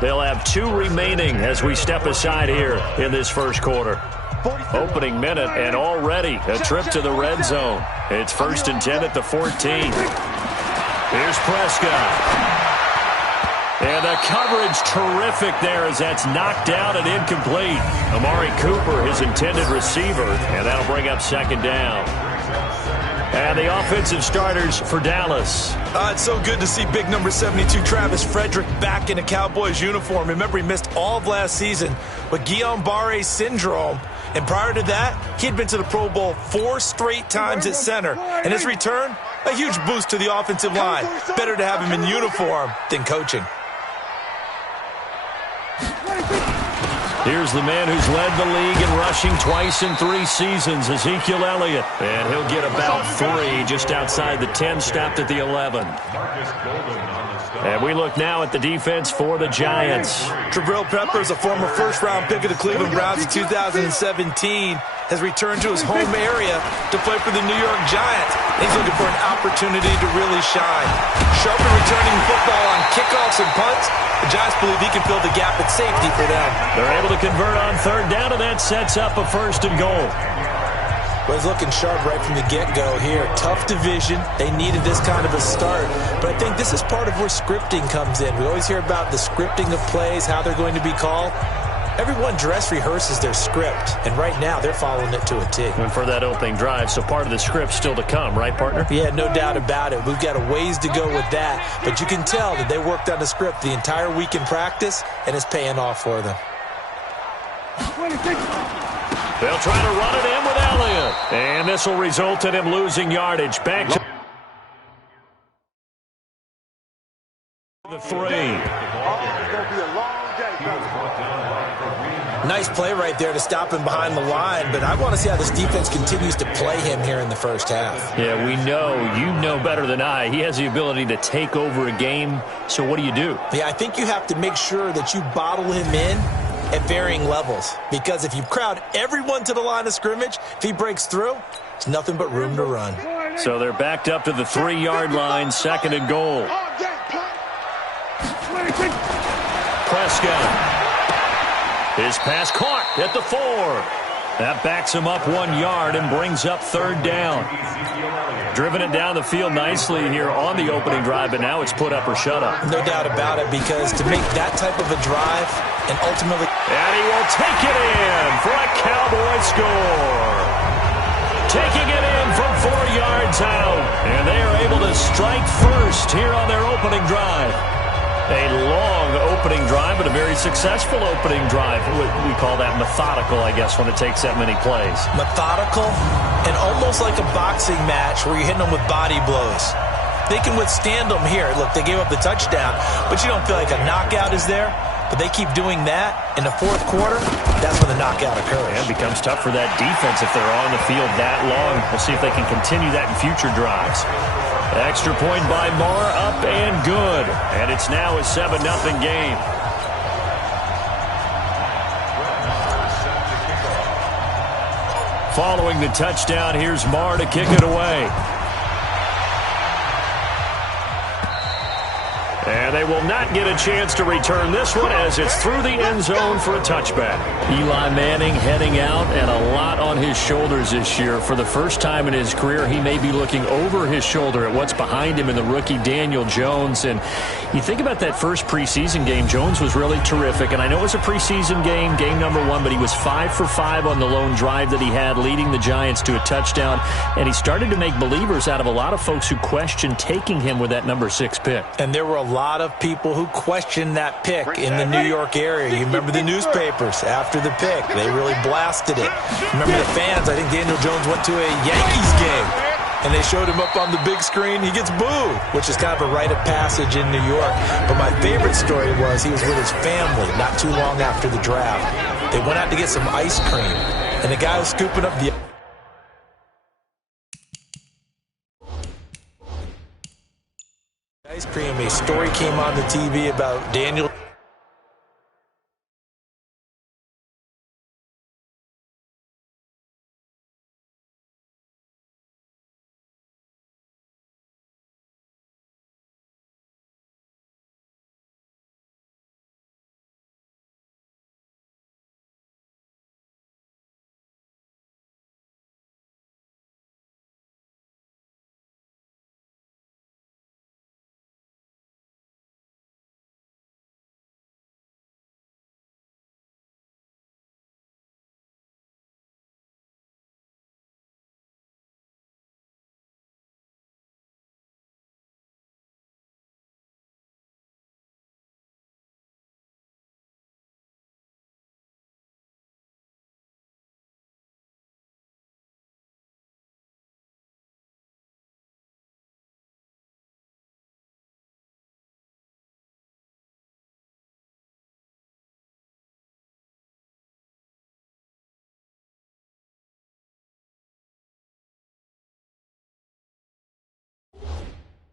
They'll have 2 remaining as we step aside here in this first quarter. Opening minute, and already a trip to the red zone. It's 1st and 10 at the 14. Here's Prescott. And the coverage terrific there as that's knocked down and incomplete. Amari Cooper, his intended receiver, and that'll bring up 2nd down. And the offensive starters for Dallas. It's so good to see big number 72, Travis Frederick, back in a Cowboys uniform. Remember, he missed all of last season with Guillain-Barré syndrome. And prior to that, he had been to the Pro Bowl 4 straight times at center. And his return, a huge boost to the offensive line. Better to have him in uniform than coaching. Here's the man who's led the league in rushing twice in 3 seasons, Ezekiel Elliott. And he'll get about 3 just outside the 10, stopped at the 11. And we look now at the defense for the Giants. Jabril Peppers, a former first-round pick of the Cleveland Browns in 2017, has returned to his home area to play for the New York Giants. He's looking for an opportunity to really shine. Sharp and returning football on kickoffs and punts. The Giants believe he can fill the gap at safety for them. They're able to convert on 3rd down, and that sets up a 1st and goal. Well, he's looking sharp right from the get-go here. Tough division. They needed this kind of a start. But I think this is part of where scripting comes in. We always hear about the scripting of plays, how they're going to be called. Everyone dress rehearses their script, and right now they're following it to a T. And for that opening drive, so part of the script still to come, right, partner? Yeah, no doubt about it. We've got a ways to go with that, but you can tell that they worked on the script the entire week in practice, and it's paying off for them. They'll try to run it in with Elliott, and this will result in him losing yardage. Back to the 3. Nice play right there to stop him behind the line, but I want to see how this defense continues to play him here in the first half. Yeah, we know. You know better than I. He has the ability to take over a game, so what do you do? Yeah, I think you have to make sure that you bottle him in at varying levels, because if you crowd everyone to the line of scrimmage, if he breaks through, it's nothing but room to run. So they're backed up to the 3-yard line, 2nd and goal. Prescott. His pass caught at the 4. That backs him up 1 yard and brings up 3rd down. Driven it down the field nicely here on the opening drive, but now it's put up or shut up. No doubt about it, because to make that type of a drive and ultimately... And he will take it in for a Cowboy score. Taking it in from 4 yards out. And they are able to strike first here on their opening drive. A long opening drive, but a very successful opening drive. We call that methodical, I guess, when it takes that many plays. Methodical and almost like a boxing match where you're hitting them with body blows. They can withstand them here. Look, they gave up the touchdown, but you don't feel like a knockout is there. But they keep doing that in the 4th quarter. That's when the knockout occurs. And it becomes tough for that defense if they're on the field that long. We'll see if they can continue that in future drives. Extra point by Marr, up and good. And it's now a 7-0 game. Following the touchdown, here's Marr to kick it away. And they will not get a chance to return this one as it's through the end zone for a touchback. Eli Manning heading out, and a lot on his shoulders this year. For the first time in his career, he may be looking over his shoulder at what's behind him in the rookie Daniel Jones. And you think about that first preseason game, Jones was really terrific. And I know it was a preseason game, game number 1, but he was 5 for 5 on the lone drive that he had, leading the Giants to a touchdown. And he started to make believers out of a lot of folks who questioned taking him with that number 6 pick. And there were a lot of people who questioned that pick in the New York area. You remember the newspapers after the pick. They really blasted it. Remember the fans. I think Daniel Jones went to a Yankees game, and they showed him up on the big screen. He gets booed, which is kind of a rite of passage in New York. But my favorite story was he was with his family not too long after the draft. They went out to get some ice cream, and the guy was scooping up the ice cream. A story came on the TV about Daniel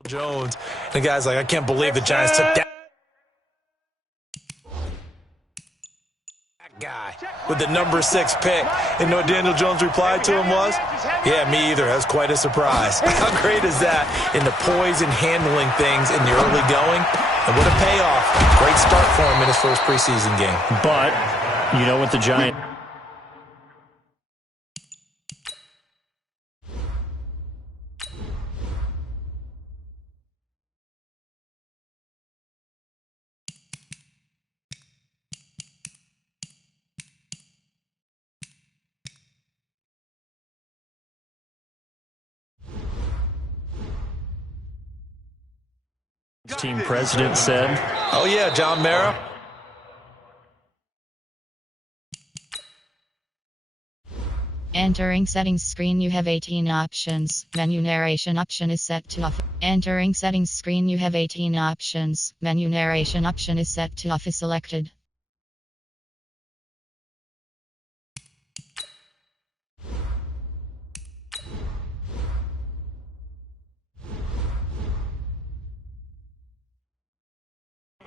Jones. The guy's like, I can't believe the Giants took that guy with the number 6 pick. And know what Daniel Jones replied to him was? Yeah, me either. That's quite a surprise. How great is that in the poise and handling things in the early going? And what a payoff. Great start for him in his first preseason game. But, you know what the Giants... team president said. Oh, yeah, John Mara. Entering settings screen, you have 18 options. Menu narration option is set to off. Entering settings screen, you have 18 options. Menu narration option is set to off is selected.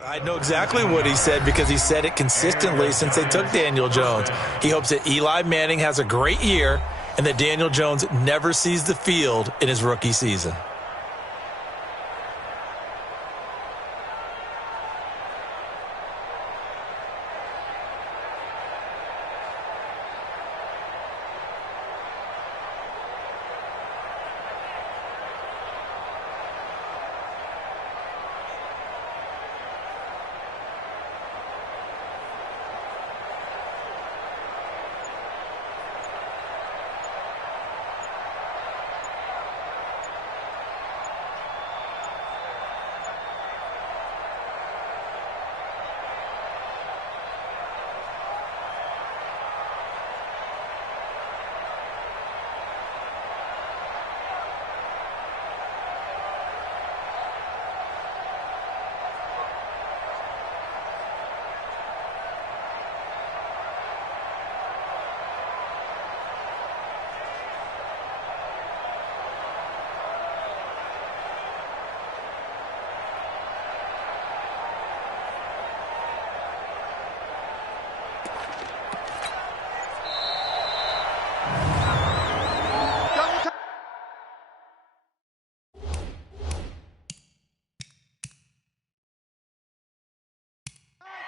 I know exactly what he said because he said it consistently since they took Daniel Jones. He hopes that Eli Manning has a great year and that Daniel Jones never sees the field in his rookie season.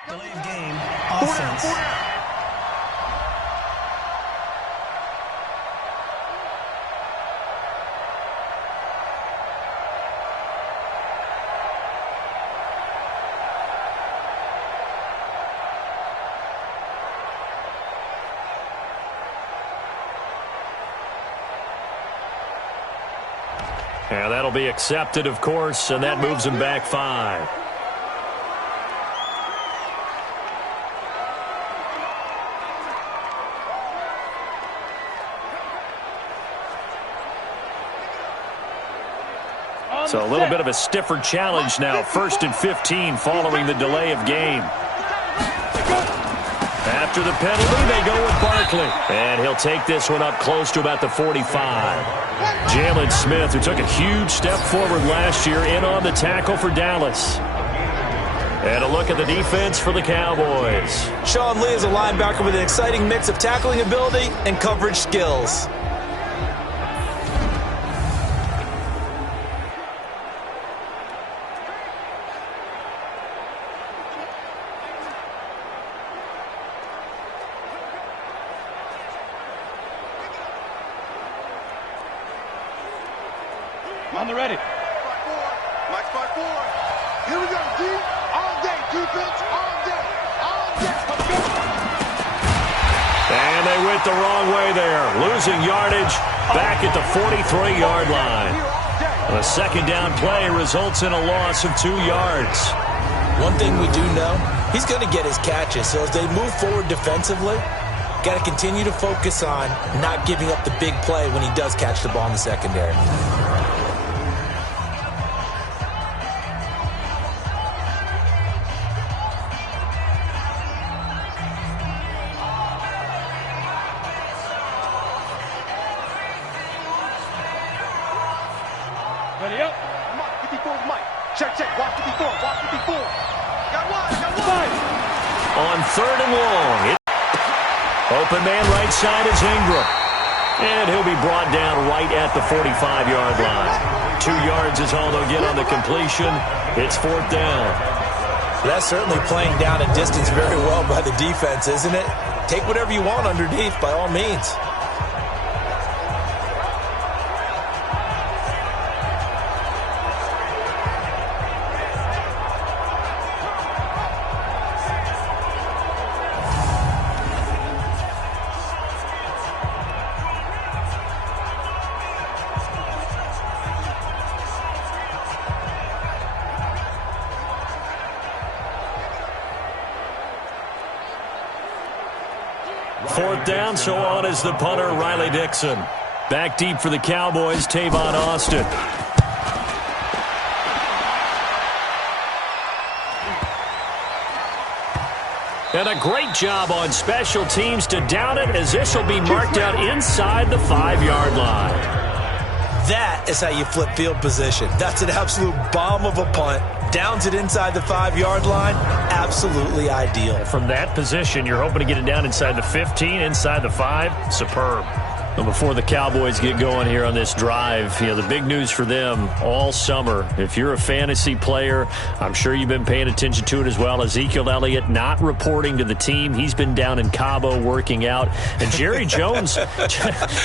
Delay of game, offense. Yeah, that'll be accepted, of course, and that moves him back 5. So a little bit of a stiffer challenge now. 1st and 15 following the delay of game. After the penalty, they go with Barkley. And he'll take this one up close to about the 45. Jalen Smith, who took a huge step forward last year, in on the tackle for Dallas. And a look at the defense for the Cowboys. Sean Lee is a linebacker with an exciting mix of tackling ability and coverage skills. On the ready. Mike spot 4. Here we go. Deep. All day. Defense. All day. All day. Let's go. And they went the wrong way there. Losing yardage back at the 43-yard line. A second down play results in a loss of 2 yards. One thing we do know, he's going to get his catches. So as they move forward defensively, got to continue to focus on not giving up the big play when he does catch the ball in the secondary. Ready up. Come on. 54. Check, check. Watch it before. Watch it before. Got one. On 3rd and long. Open man right side is Ingram. And he'll be brought down right at the 45-yard line. 2 yards is all they'll get on the completion. It's 4th down. That's certainly playing down a distance very well by the defense, isn't it? Take whatever you want underneath, by all means. Fourth down, so on is the punter, Riley Dixon. Back deep for the Cowboys, Tavon Austin. And a great job on special teams to down it, as this will be marked out inside the 5-yard line. That is how you flip field position. That's an absolute bomb of a punt. Downs it inside the 5-yard line. Absolutely ideal. From that position, you're hoping to get it down inside the 15, inside the 5. Superb. Well, before the Cowboys get going here on this drive, the big news for them all summer, if you're a fantasy player, I'm sure you've been paying attention to it as well. Ezekiel Elliott not reporting to the team. He's been down in Cabo working out. And Jerry Jones,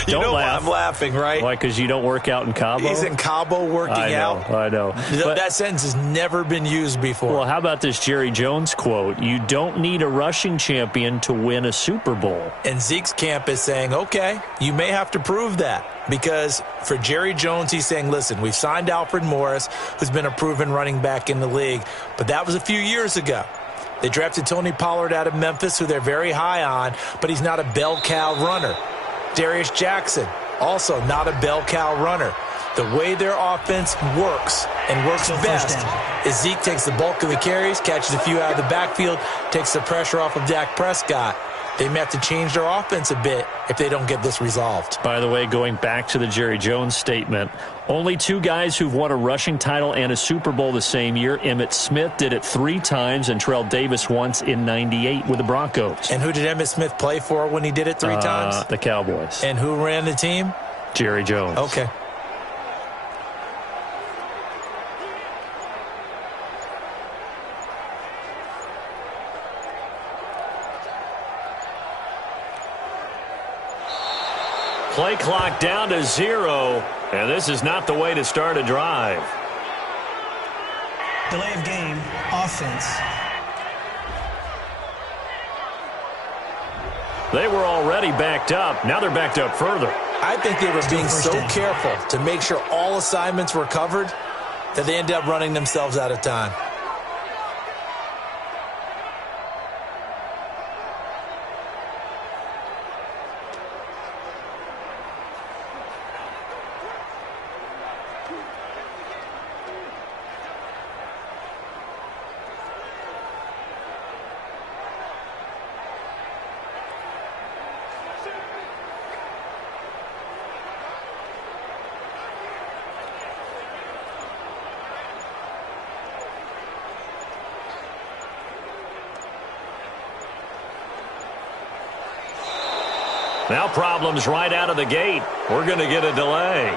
don't laugh. I'm laughing, right? Why, because you don't work out in Cabo? He's in Cabo working out. I know. But that sentence has never been used before. Well, how about this Jerry Jones quote? You don't need a rushing champion to win a Super Bowl. And Zeke's camp is saying, okay, you may have to prove that, because for Jerry Jones, he's saying, listen, we've signed Alfred Morris, who's been a proven running back in the league, but that was a few years ago. They drafted Tony Pollard out of Memphis, who they're very high on, but he's not a bell cow runner. Darius Jackson, also not a bell cow runner. The way their offense works and works best is Zeke takes the bulk of the carries, catches a few out of the backfield, takes the pressure off of Dak Prescott. They may have to change their offense a bit if they don't get this resolved. By the way, going back to the Jerry Jones statement, only 2 guys who've won a rushing title and a Super Bowl the same year. Emmitt Smith did it 3 times, and Terrell Davis once in '98 with the Broncos. And who did Emmitt Smith play for when he did it 3 times? The Cowboys. And who ran the team? Jerry Jones. Okay. Play clock down to 0, and this is not the way to start a drive. Delay of game, offense. They were already backed up. Now they're backed up further. I think they were being so careful to make sure all assignments were covered that they ended up running themselves out of time. Now problems right out of the gate. We're going to get a delay.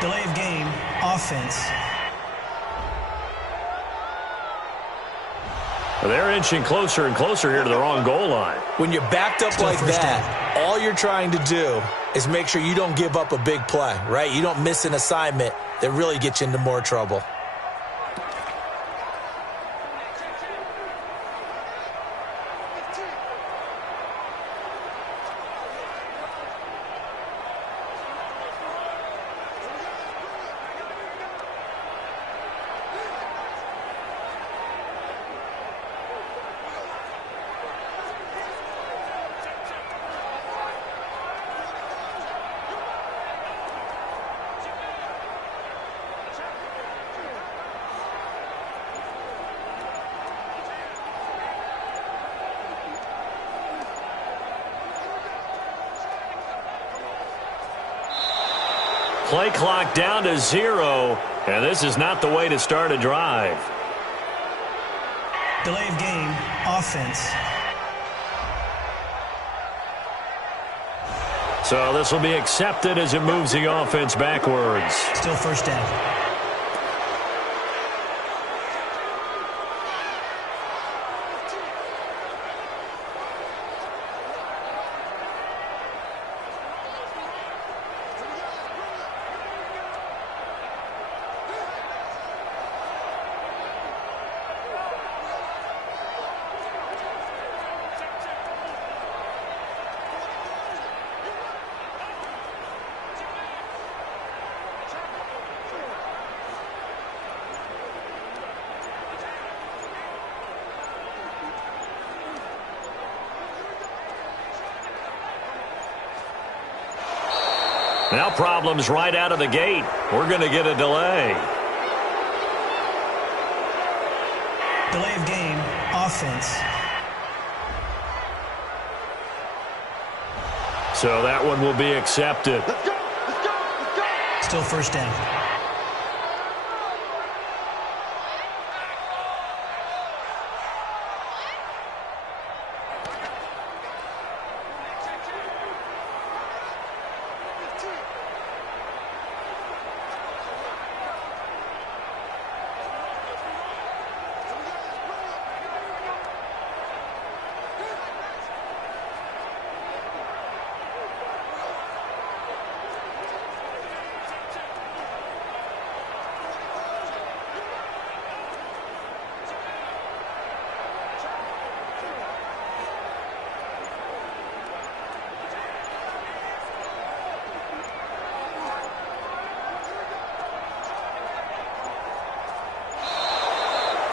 Delay of game, offense. They're inching closer and closer here to the wrong goal line. When you're backed up like that, all you're trying to do is make sure you don't give up a big play, right? You don't miss an assignment that really gets you into more trouble. Play clock down to 0, and this is not the way to start a drive. Delay of game, offense. So this will be accepted as it moves the offense backwards. Still first down. Now problems right out of the gate. We're going to get a delay. Delay of game, offense. So that one will be accepted. Let's go. Let's go. Let's go. Still first down.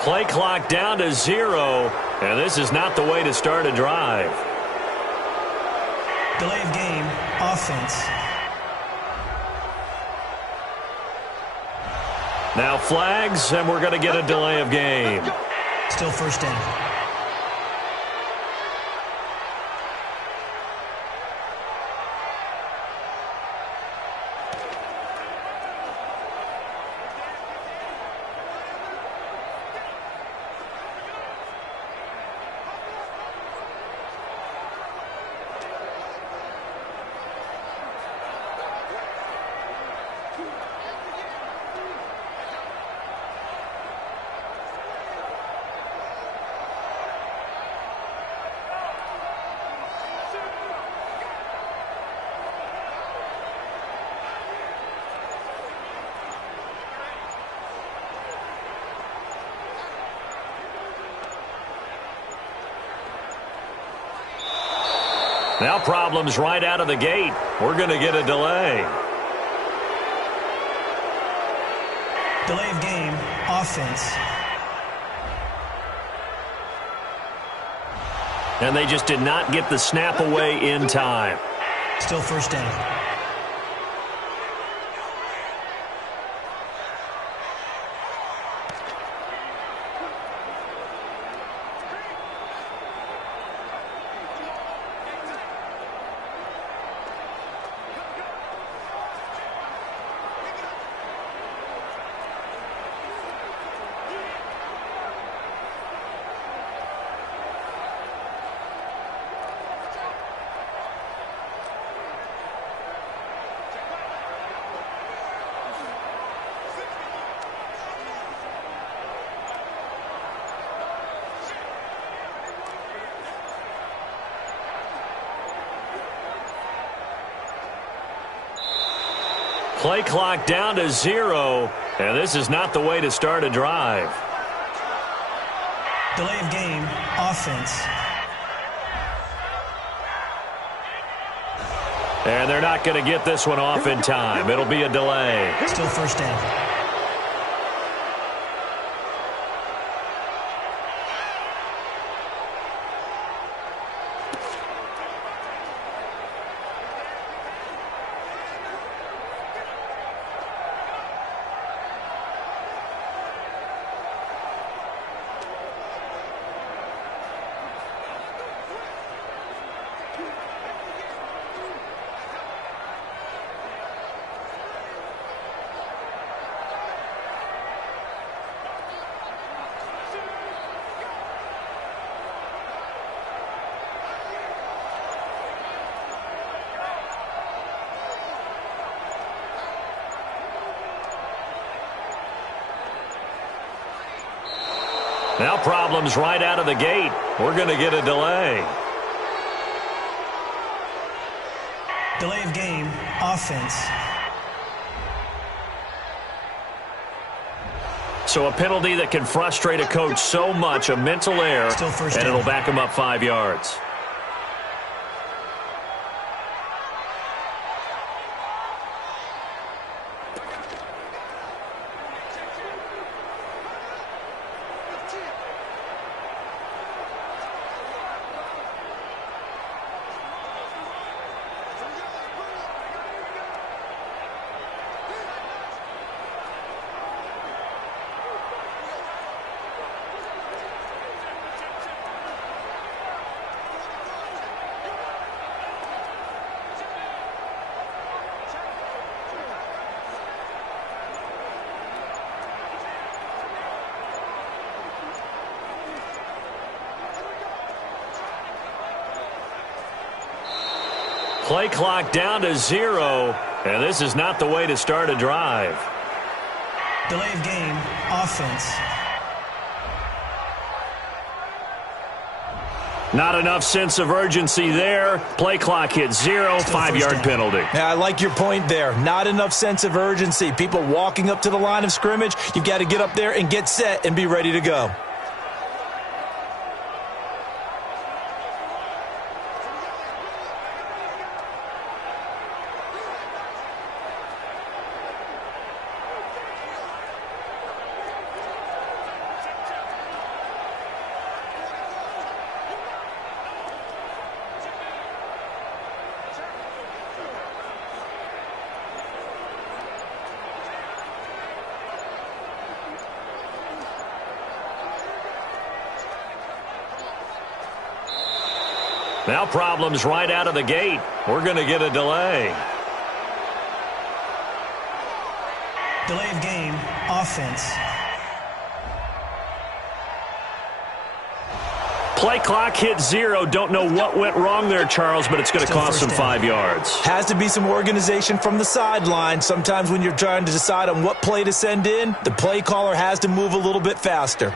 Play clock down to 0, and this is not the way to start a drive. Delay of game, offense. Now flags, and we're going to get a delay of game. Still first down. Now problems right out of the gate. We're going to get a delay. Delay of game, offense. And they just did not get the snap away in time. Still first down. Play clock down to 0, and this is not the way to start a drive. Delay of game, offense. And they're not going to get this one off in time. It'll be a delay. Still first down. Now problems right out of the gate. We're going to get a delay. Delay of game, offense. So a penalty that can frustrate a coach so much, a mental error, and it'll back him up 5 yards. Play clock down to 0, and this is not the way to start a drive. Delay of game, offense. Not enough sense of urgency there. Play clock hits 0, 5-yard penalty. Yeah, I like your point there. Not enough sense of urgency. People walking up to the line of scrimmage, you've got to get up there and get set and be ready to go. Now problems right out of the gate. We're going to get a delay. Delay of game, offense. Play clock hit 0. Don't know what went wrong there, Charles, but it's going to cost them 5 yards. Has to be some organization from the sideline. Sometimes when you're trying to decide on what play to send in, the play caller has to move a little bit faster.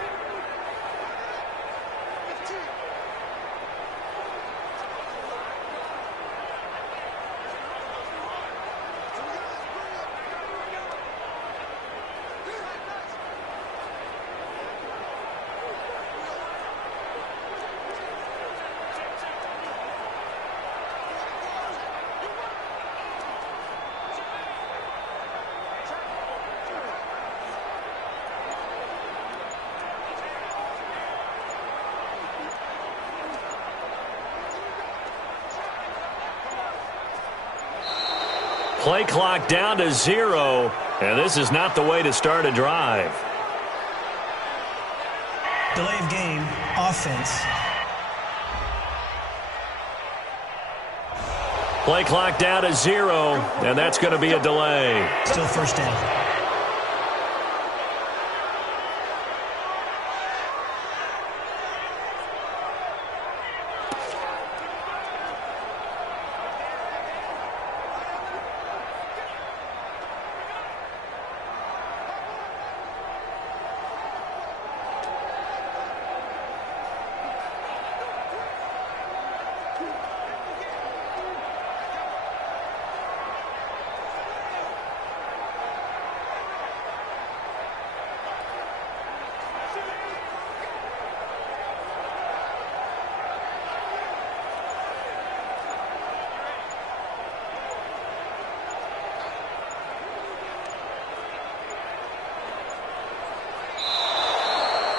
Play clock down to 0, and this is not the way to start a drive. Delay of game, offense. Play clock down to 0, and that's going to be a delay. Still first down.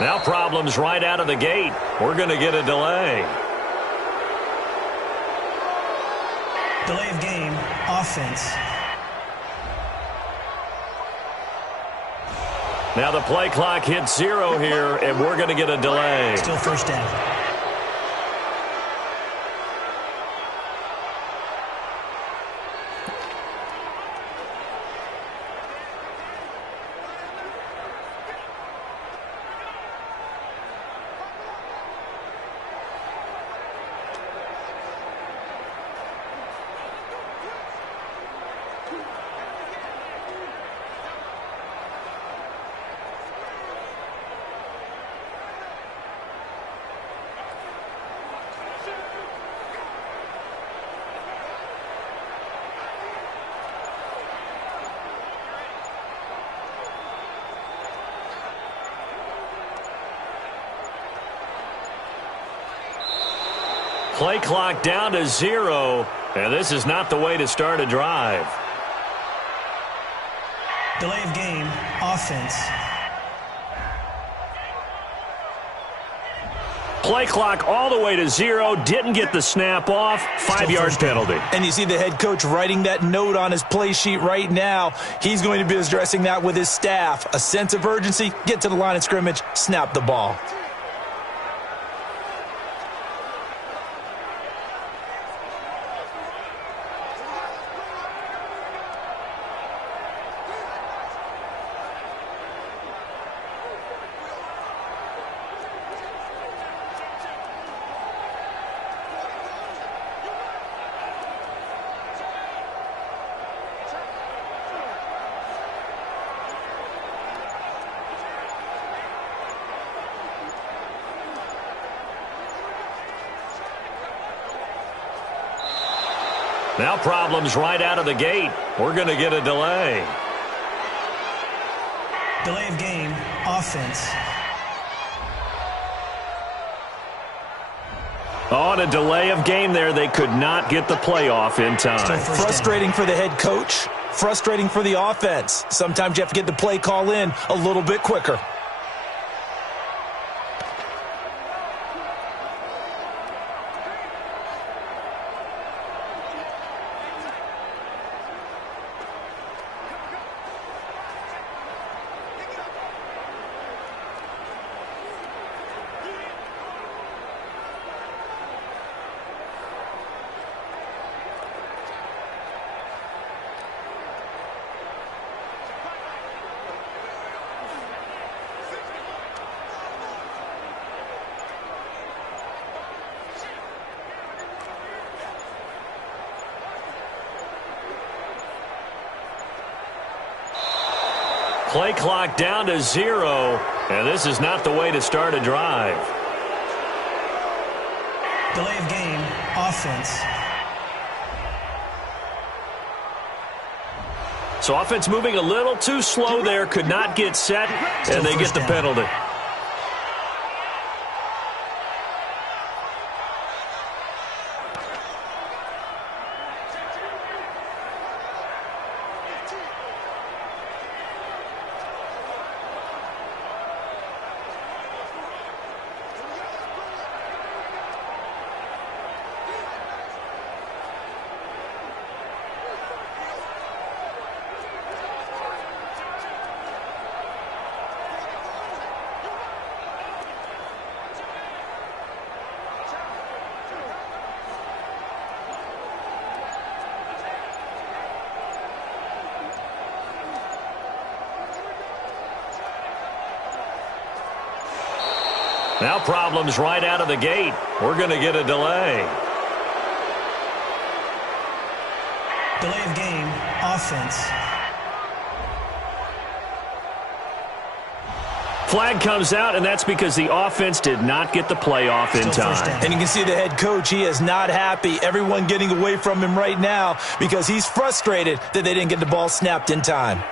Now problems right out of the gate. We're going to get a delay. Delay of game, offense. Now the play clock hits 0 here, and we're going to get a delay. Still first down. Play clock down to 0, and this is not the way to start a drive. Delay of game, offense. Play clock all the way to 0, didn't get the snap off, 5-yard penalty. And you see the head coach writing that note on his play sheet right now. He's going to be addressing that with his staff. A sense of urgency, get to the line of scrimmage, snap the ball. Now problems right out of the gate. We're going to get a delay. Delay of game, offense. On a delay of game there, they could not get the playoff in time. Frustrating for the head coach, frustrating for the offense. Sometimes you have to get the play call in a little bit quicker. Play clock down to 0, and this is not the way to start a drive. Delay of game, offense. So offense moving a little too slow there, could not get set, and they get the penalty. Now problems right out of the gate. We're going to get a delay. Delay of game, offense. Flag comes out, and that's because the offense did not get the playoff in time. And you can see the head coach, he is not happy. Everyone getting away from him right now because he's frustrated that they didn't get the ball snapped in time.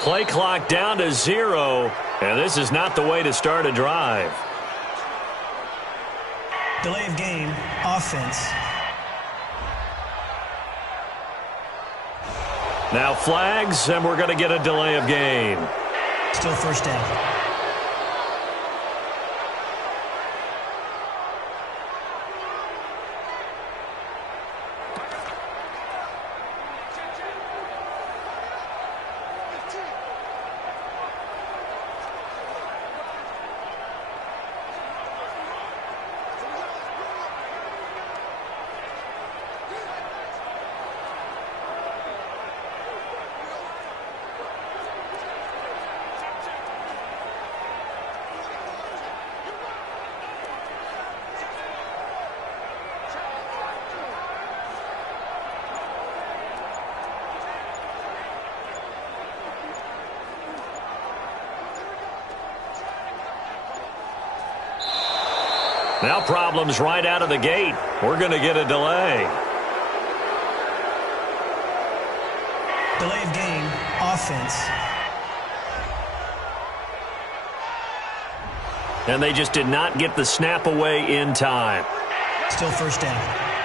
Play clock down to 0, and this is not the way to start a drive. Delay of game, offense. Now flags, and we're going to get a delay of game. Still first down. Now problems right out of the gate. We're going to get a delay. Delay of game, offense. And they just did not get the snap away in time. Still first down.